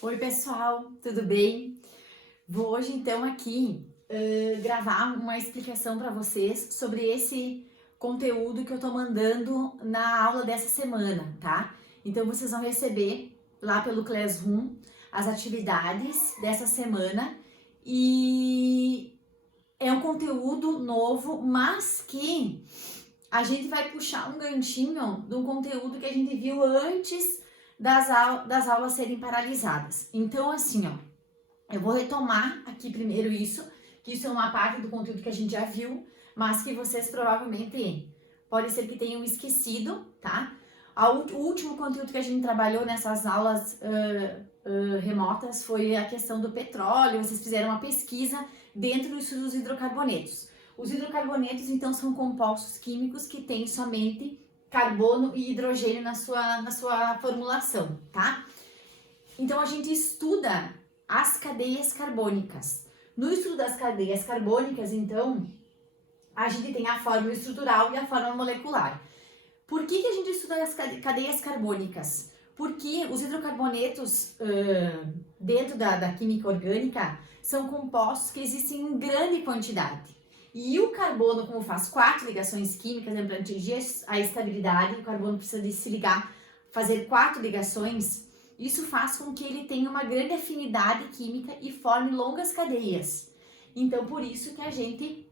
Oi pessoal, tudo bem? Vou hoje então aqui gravar uma explicação para vocês sobre esse conteúdo que eu tô mandando na aula dessa semana, tá? Então vocês vão receber lá pelo Classroom as atividades dessa semana e é um conteúdo novo, mas que a gente vai puxar um ganchinho do conteúdo que a gente viu antes das aulas serem paralisadas. Então, assim, ó, eu vou retomar aqui primeiro isso, que isso é uma parte do conteúdo que a gente já viu, mas que vocês provavelmente pode ser que tenham esquecido, tá? O último conteúdo que a gente trabalhou nessas aulas remotas foi a questão do petróleo. Vocês fizeram uma pesquisa dentro dos hidrocarbonetos. Os hidrocarbonetos, então, são compostos químicos que têm somente carbono e hidrogênio na sua formulação, tá? Então, a gente estuda as cadeias carbônicas. No estudo das cadeias carbônicas, então, a gente tem a fórmula estrutural e a fórmula molecular. Por que a gente estuda as cadeias carbônicas? Porque os hidrocarbonetos dentro da química orgânica são compostos que existem em grande quantidade. E o carbono, como faz 4 ligações químicas, para atingir a estabilidade, o carbono precisa de se ligar, fazer 4 ligações. Isso faz com que ele tenha uma grande afinidade química e forme longas cadeias. Então, por isso que a gente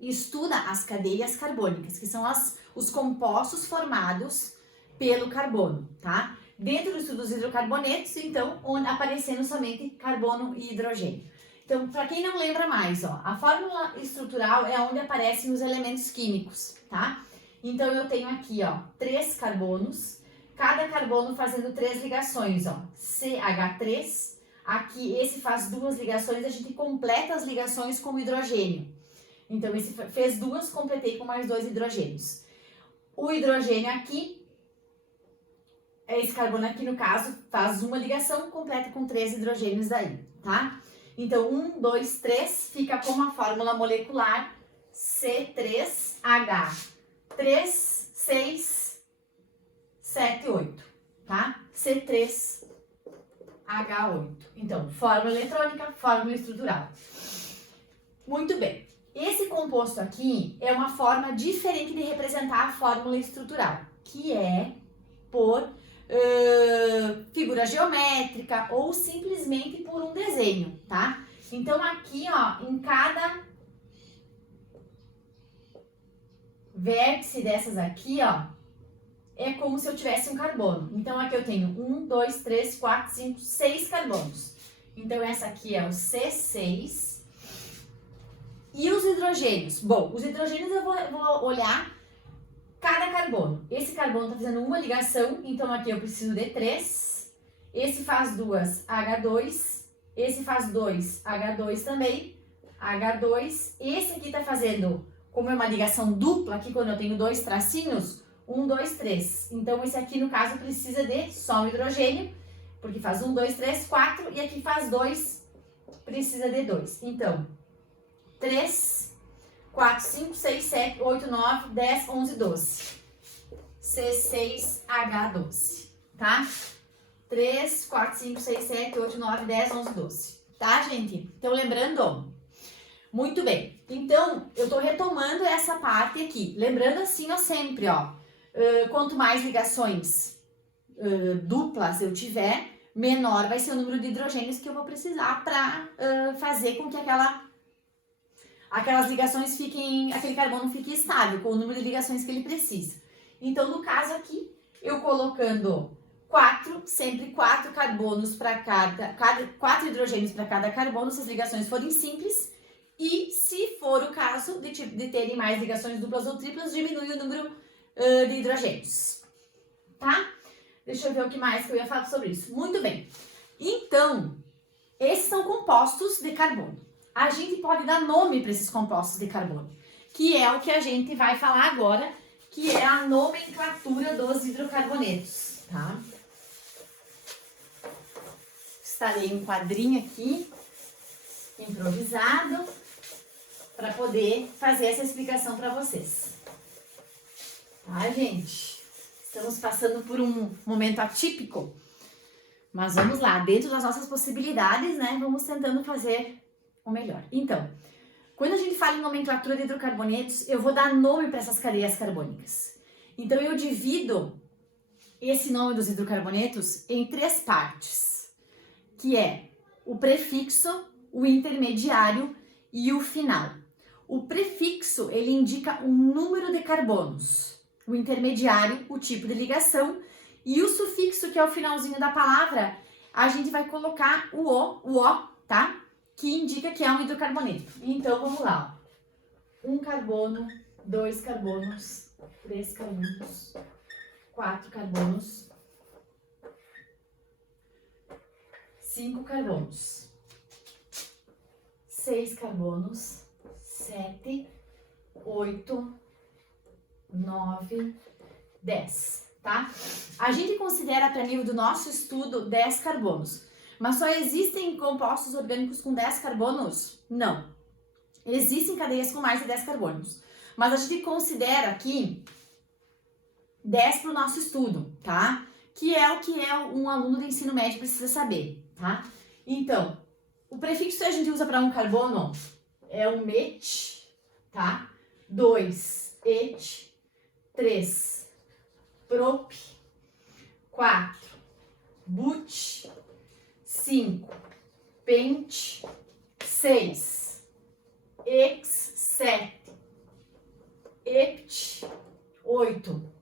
estuda as cadeias carbônicas, que são os compostos formados pelo carbono, tá? Dentro do estudo dos hidrocarbonetos, então, aparecendo somente carbono e hidrogênio. Então, para quem não lembra mais, ó, a fórmula estrutural é onde aparecem os elementos químicos, tá? Então, eu tenho aqui, ó, 3 carbonos, cada carbono fazendo 3 ligações, ó, CH3, aqui esse faz 2 ligações, a gente completa as ligações com o hidrogênio. Então, esse fez 2, completei com mais 2 hidrogênios. O hidrogênio aqui, esse carbono aqui no caso, faz uma ligação, completa com 3 hidrogênios daí, tá? Então, 1, 2, 3, fica com a fórmula molecular C3H. 3, 6, 7, 8, tá? C3H8. Então, fórmula eletrônica, fórmula estrutural. Muito bem. Esse composto aqui é uma forma diferente de representar a fórmula estrutural, que é por figura geométrica ou simplesmente por um desenho, tá? Então, aqui, ó, em cada vértice dessas aqui, ó, é como se eu tivesse um carbono. Então, aqui eu tenho 1, 2, 3, 4, 5, 6 carbonos. Então, essa aqui é o C6. E os hidrogênios? Bom, os hidrogênios eu vou olhar cada carbono. Esse carbono está fazendo uma ligação, então aqui eu preciso de 3. Esse faz 2, H2. Esse faz 2, H2 também, H2. Esse aqui está fazendo, como é uma ligação dupla, aqui quando eu tenho 2 tracinhos, 1, 2, 3. Então esse aqui no caso precisa de só um hidrogênio, porque faz 1, 2, 3, 4. E aqui faz 2, precisa de 2. Então, 3, 4, 5, 6, 7, 8, 9, 10, 11, 12. C6H12, tá? 3, 4, 5, 6, 7, 8, 9, 10, 11, 12. Tá, gente? Então, lembrando? Muito bem. Então, eu tô retomando essa parte aqui. Lembrando assim, ó, sempre, ó. Quanto mais ligações duplas eu tiver, menor vai ser o número de hidrogênios que eu vou precisar para fazer com que aquelas ligações aquele carbono fique estável, com o número de ligações que ele precisa. Então, no caso aqui, eu colocando 4, sempre 4 carbonos para 4 hidrogênios para cada carbono, se as ligações forem simples, e se for o caso de terem mais ligações duplas ou triplas, diminui o número de hidrogênios, tá? Deixa eu ver o que mais que eu ia falar sobre isso. Muito bem. Então, esses são compostos de carbono. A gente pode dar nome para esses compostos de carbono, que é o que a gente vai falar agora, que é a nomenclatura dos hidrocarbonetos, tá? Instalei um quadrinho aqui, improvisado, para poder fazer essa explicação para vocês. Tá, gente? Estamos passando por um momento atípico, Mas vamos lá, dentro das nossas possibilidades, né? Vamos tentando fazer o melhor. Então, quando a gente fala em nomenclatura de hidrocarbonetos, eu vou dar nome para essas cadeias carbônicas. Então, eu divido esse nome dos hidrocarbonetos em 3 partes, que é o prefixo, o intermediário e o final. O prefixo, ele indica o número de carbonos, o intermediário, o tipo de ligação, e o sufixo, que é o finalzinho da palavra, a gente vai colocar o O, tá? Que indica que é um hidrocarboneto. Então, vamos lá. 1 carbono, 2 carbonos, 3 carbonos, 4 carbonos, 5 carbonos, 6 carbonos, 7, 8, 9, 10, tá? A gente considera para nível do nosso estudo 10 carbonos, mas só existem compostos orgânicos com 10 carbonos? Não. Existem cadeias com mais de 10 carbonos, mas a gente considera aqui 10 para o nosso estudo, tá? Que é o que um aluno do ensino médio precisa saber, tá? Então, o prefixo que a gente usa para 1 carbono é o met, tá? 2, et, 3, prop, 4, but, 5, pent, 6, ex, 7, ept, 8,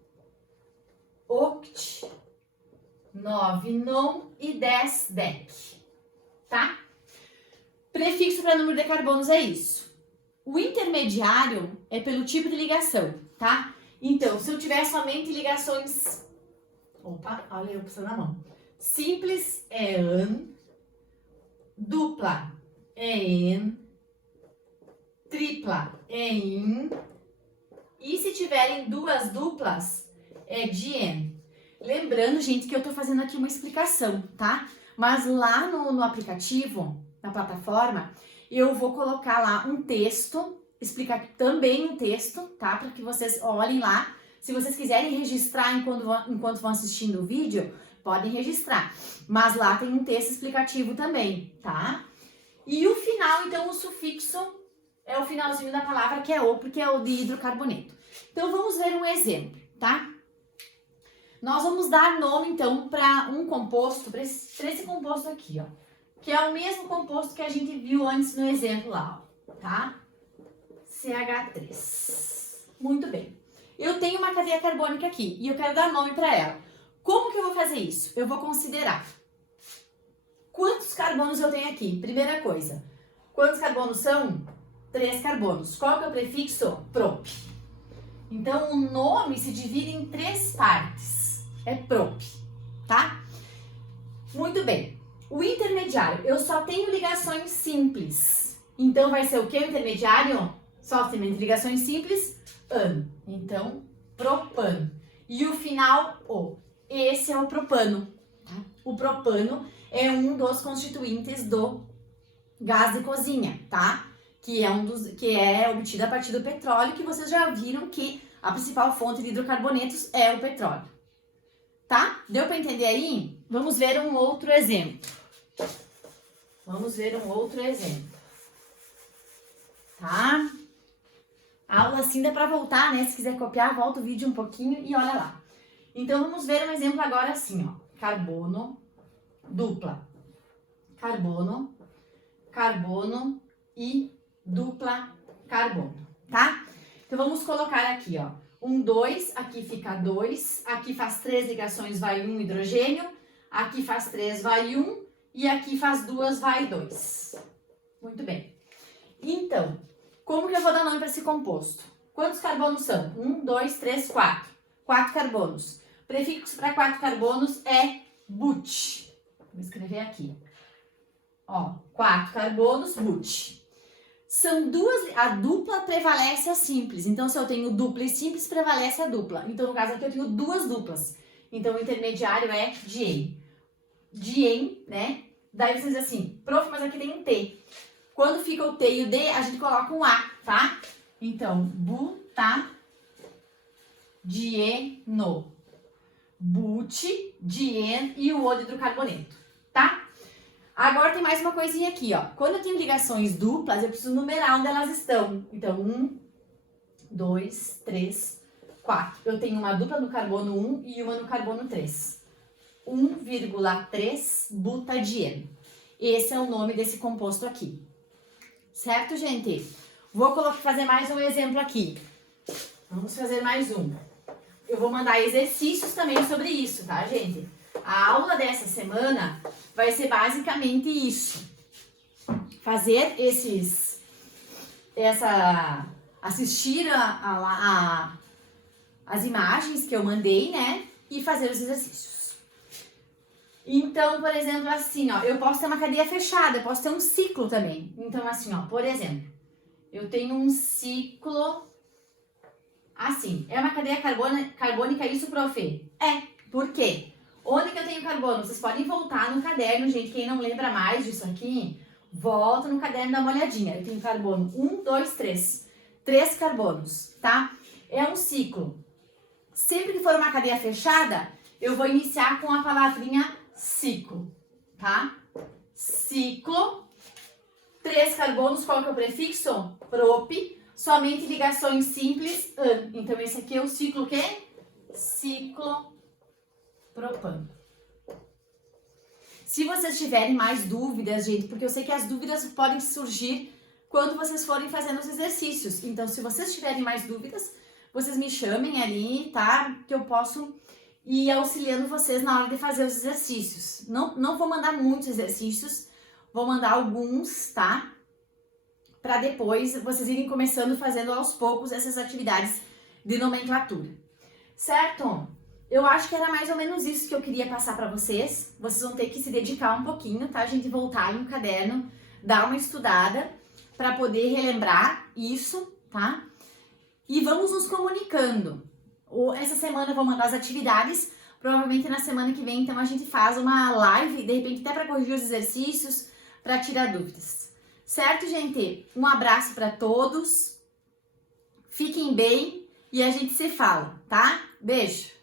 oct, 9, non e 10, dec, tá? Prefixo para número de carbonos é isso. O intermediário é pelo tipo de ligação, tá? Então, se eu tiver somente ligações... Opa, olha eu passando a mão. Simples é an, dupla é en, tripla é in, e se tiverem 2 duplas é dien. Lembrando, gente, que eu tô fazendo aqui uma explicação, tá? Mas lá no aplicativo, na plataforma, eu vou colocar lá um texto, explicar também um texto, tá? Para que vocês olhem lá. Se vocês quiserem registrar enquanto vão assistindo o vídeo, podem registrar. Mas lá tem um texto explicativo também, tá? E o final, então, o sufixo é o finalzinho da palavra, que é o, porque é o de hidrocarboneto. Então, vamos ver um exemplo, tá? Nós vamos dar nome, então, para um composto, para esse composto aqui, ó. Que é o mesmo composto que a gente viu antes no exemplo lá, ó, tá? CH3. Muito bem. Eu tenho uma cadeia carbônica aqui e eu quero dar nome para ela. Como que eu vou fazer isso? Eu vou considerar quantos carbonos eu tenho aqui. Primeira coisa, quantos carbonos são? 3 carbonos. Qual que é o prefixo? Prop. Então, o nome se divide em 3 partes. É prop, tá? Muito bem. O intermediário, eu só tenho ligações simples. Então, vai ser o que o intermediário? Só tem ligações simples, an. Então, propano. E o final, o. Esse é o propano. Tá? O propano é um dos constituintes do gás de cozinha, tá? Que é obtido a partir do petróleo, que vocês já viram que a principal fonte de hidrocarbonetos é o petróleo. Tá? Deu para entender aí? Vamos ver um outro exemplo. Tá? A aula assim dá para voltar, né? Se quiser copiar, volta o vídeo um pouquinho e olha lá. Então, vamos ver um exemplo agora assim, ó. Carbono, dupla. Carbono, carbono e dupla carbono, tá? Então, vamos colocar aqui, ó. 1, 2, aqui fica 2, aqui faz 3 ligações, vai 1 hidrogênio, aqui faz 3, vai 1, e aqui faz 2, vai 2. Muito bem. Então, como que eu vou dar nome para esse composto? Quantos carbonos são? 1, 2, 3, 4. 4 carbonos. Prefixo para 4 carbonos é but. Vou escrever aqui. Ó, 4 carbonos, but. São duas, a dupla prevalece a simples. Então, se eu tenho dupla e simples, prevalece a dupla. Então, no caso aqui, eu tenho 2 duplas. Então, o intermediário é dien. Dien, né? Daí você diz assim, prof, mas aqui tem um T. Quando fica o T e o D, a gente coloca um A, tá? Então, butadieno. But, dien e o O de hidrocarboneto. tá? Agora tem mais uma coisinha aqui, ó. Quando eu tenho ligações duplas, eu preciso numerar onde elas estão. Então, 1, 2, 3, 4. Eu tenho uma dupla no carbono 1 e uma no carbono 3. 1,3 butadieno. Esse é o nome desse composto aqui. Certo, gente? Vou fazer mais um exemplo aqui. Vamos fazer mais um. Eu vou mandar exercícios também sobre isso, tá, gente? A aula dessa semana vai ser basicamente isso. Fazer assistir as imagens que eu mandei, né? E fazer os exercícios. Então, por exemplo, assim, ó, eu posso ter uma cadeia fechada, eu posso ter um ciclo também. Então, assim, ó, por exemplo, eu tenho um ciclo assim, é uma cadeia carbônica isso, prof? É, por quê? Onde que eu tenho carbono? Vocês podem voltar no caderno, gente, quem não lembra mais disso aqui, volta no caderno e dá uma olhadinha. Eu tenho carbono 1, 2, 3. 3 carbonos, tá? É um ciclo. Sempre que for uma cadeia fechada, eu vou iniciar com a palavrinha ciclo, tá? Ciclo. 3 carbonos, qual que é o prefixo? Prop. Somente ligações simples, an. Então, esse aqui é o ciclo o quê? Ciclo propano. Se vocês tiverem mais dúvidas, gente, porque eu sei que as dúvidas podem surgir quando vocês forem fazendo os exercícios. Então, se vocês tiverem mais dúvidas, vocês me chamem ali, tá? Que eu posso ir auxiliando vocês na hora de fazer os exercícios. Não vou mandar muitos exercícios, vou mandar alguns, tá? Para depois vocês irem começando fazendo aos poucos essas atividades de nomenclatura. Certo? Eu acho que era mais ou menos isso que eu queria passar para vocês. Vocês vão ter que se dedicar um pouquinho, tá, gente? Voltar no caderno, dar uma estudada para poder relembrar isso, tá? E vamos nos comunicando. Essa semana eu vou mandar as atividades, provavelmente na semana que vem, então a gente faz uma live, de repente até para corrigir os exercícios, para tirar dúvidas. Certo, gente? Um abraço para todos. Fiquem bem e a gente se fala, tá? Beijo!